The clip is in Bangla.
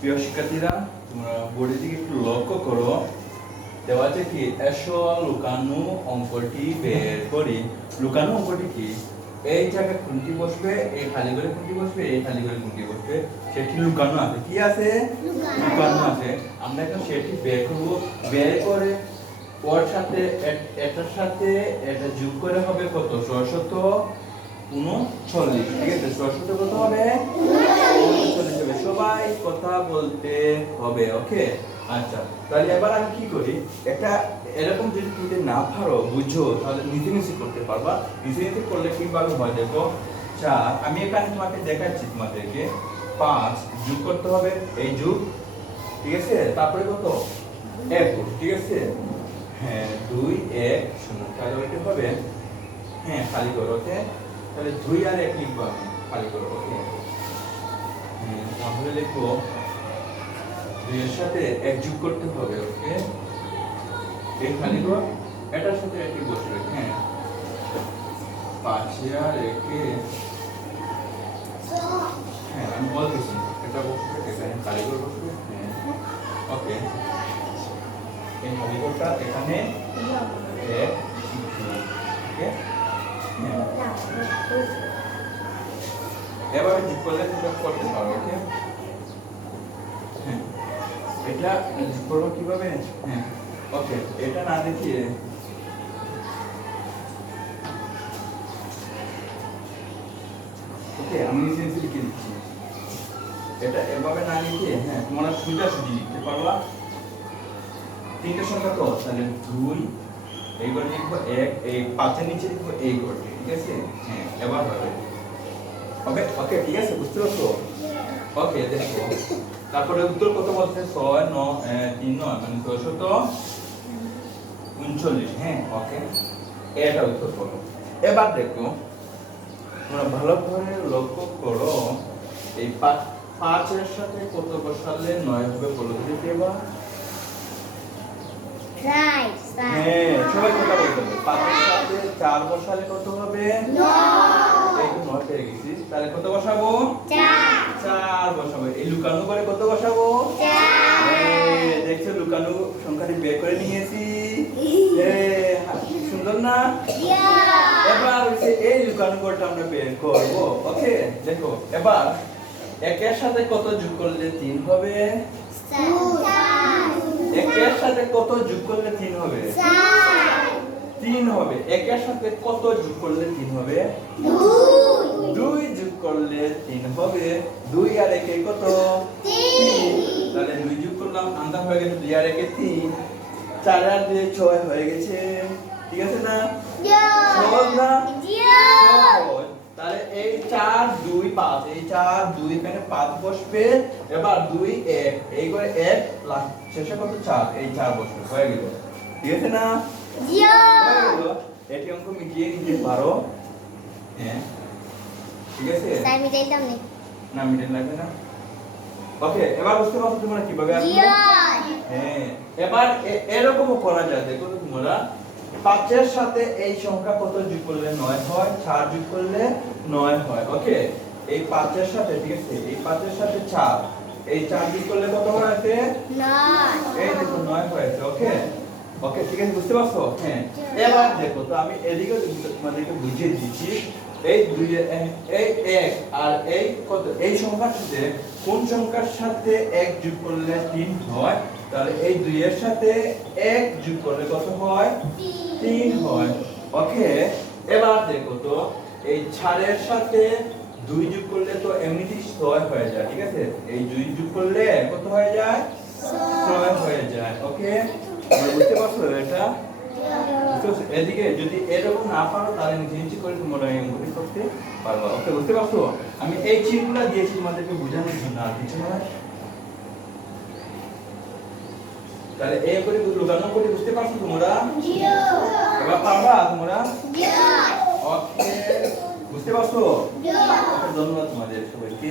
প্রিয় শিক্ষার্থীরা তোমরা বোর্ডের দিকে একটু লক্ষ্য করো। দেওয়া আছে কি এসো লুকানো অঙ্কটি বের করি। লুকানো অঙ্কটি কি? এই জায়গায় কোনটি বসবে? এই খালি করে কোনটি বসবে? এই খালি করে কোনটি বসবে? সেটি লুকানো আছে। কি আছে? লুকানো। আছে। আমরা এখন সেটি বের করব। বের করে ওর সাথে এটার সাথে এটা যোগ করে হবে কত? ছশত উনচল্লিশ। ঠিক আছে? ছশত কত হবে? কথা বলতে হবে ওকে আচ্ছা তাহলে এবার আমি কি করি? একটা এরকম যদি তুমি না পারো, বুঝো, তাহলে নিজে নিজে করতে পারবা। নিজে নিজে করলে কীভাবে হয় দেখো? চার আমি এখানে তোমাকে দেখাচ্ছি তোমাদেরকে। পাঁচ যোগ করতে হবে, এই যোগ, ঠিক আছে? তারপরে কত? এক ঠিক আছে? হ্যাঁ দুই, এক, শূন্য। তাহলে ওইটা হবে হ্যাঁ খালি করো, ওকে? তাহলে দুই আর এক লিখব আমি, খালি করো, ওকে? হ্যাঁ তাহলে লিখব দুইয়ের সাথে এক করতে হবে, ওকে? এই এটার সাথে একই বসবে হ্যাঁ। পাঁচে আর একে হ্যাঁ আমি বলতেছি, এটা বসবে এখানে বসবে হ্যাঁ। ওকে। এই খালি এখানে এক, ওকে? হ্যাঁ। এভাবে যোগ করলে করতে পারো ওকে? এটা করব কীভাবে? হ্যাঁ ওকে, এটা না দেখিয়ে। ওকে, আমি নিজে লিখে দিচ্ছি। এটা এভাবে না লিখে হ্যাঁ তোমরা সুবিধা সুজি লিখতে পারবা তিনটে সংখ্যা তো, তাহলে দুই এই করে লিখব এক, এই পাঁচের নিচে লিখব এই করে ঠিক আছে? হ্যাঁ এবার হবে। ওকে ওকে ঠিক আছে বুঝতে পারছ? ওকে দেখো তারপরে উত্তর কত বলছে? ছয় ন তিন নয় মানে ছয়শত উনচল্লিশ হ্যাঁ ওকে এটা উত্তর করো। এবার দেখো তোমরা ভালো করে লক্ষ্য করো এই পাঁচের সাথে কত বসালে নয় হবে বলে দিতে এবার হ্যাঁ সবাই কথা বলতে হবে পাঁচের সাথে চার বসালে কত হবে? এই তো পেয়ে গেছিস। তাহলে কত বসাবো? চার। বসাবো। এই লুকানো করে কত বসাবো? দেখছ লুকানো সংখ্যাটি বের করে নিয়েছি। সুন্দর না? এবার হচ্ছে এই লুকানো করটা আমরা বের করব। ওকে দেখো এবার একের সাথে কত যোগ করলে তিন হবে? একের সাথে কত যোগ করলে তিন হবে? তিন হবে। একের সাথে কত যোগ করলে তিন হবে? দুই যোগ করলে তিন হবে। দুই আর একে কত? তাহলে দুই যোগ করলাম আন্দা হয়ে গেছে দুই আর একে তিন। চার আর দুই ছয় হয়ে গেছে। ঠিক আছে না? সহজ না? তাহলে এই চার দুই পাঁচ, এই চার দুই পাঁচ বসবে। এবার দুই এক, এই করে এক শেষে কত? চার, এই চার বসবে। হয়ে গেল। ঠিক আছে না? এটি অঙ্ক মিটিয়ে নিতে পারো। হ্যাঁ। ঠিক আছে? না মিডিল লাগবে না। ওকে এবার বুঝতে পারছ তোমরা কীভাবে আসবে? হ্যাঁ এবার এরকমও করা যায় দেখো তোমরা। পাঁচের সাথে এই সংখ্যা কত যোগ করলে? নয় হয় চার যোগ করলে নয় হয় ওকে এই পাঁচের সাথে ঠিক আছে? এই পাঁচের সাথে চার এই চার যোগ করলে কত হয়েছে? এই দেখো নয় হয়েছে ওকে ওকে ঠিক আছে বুঝতে পারছ? হ্যাঁ এবার দেখো তো আমি এদিকে তোমাদেরকে বুঝিয়ে দিচ্ছি। এই দুই এই এক আর এই কত? এই সংখ্যার সাথে কোন সংখ্যার সাথে এক যোগ করলে তিন হয়? তাহলে এই দুইয়ের সাথে এক যোগ করলে কত হয়? তিন হয়। ওকে এবার দেখো তো এই ছাড়ের সাথে দুই যোগ করলে তো এমনিতেই ছয় হয়ে যায় ঠিক আছে? এই দুই যোগ করলে কত হয়ে যায়? ছয়। হয়ে যায় ওকে? বুঝতে পারছ এটা? এদিকে যদি এরকম না পারো তাহলে নিজে নিজে করে তোমরা এই অঙ্কটি করতে পারবা। ওকে বুঝতে পারছ? আমি এই চিহ্নগুলো দিয়েছি তোমাদেরকে বোঝানোর জন্য আর কিছু নয় তাহলে এই করে লুকানো করে বুঝতে পারছ তোমরা? এবার পারবা তোমরা? ওকে বুঝতে পারছ? ধন্যবাদ তোমাদের সবাইকে।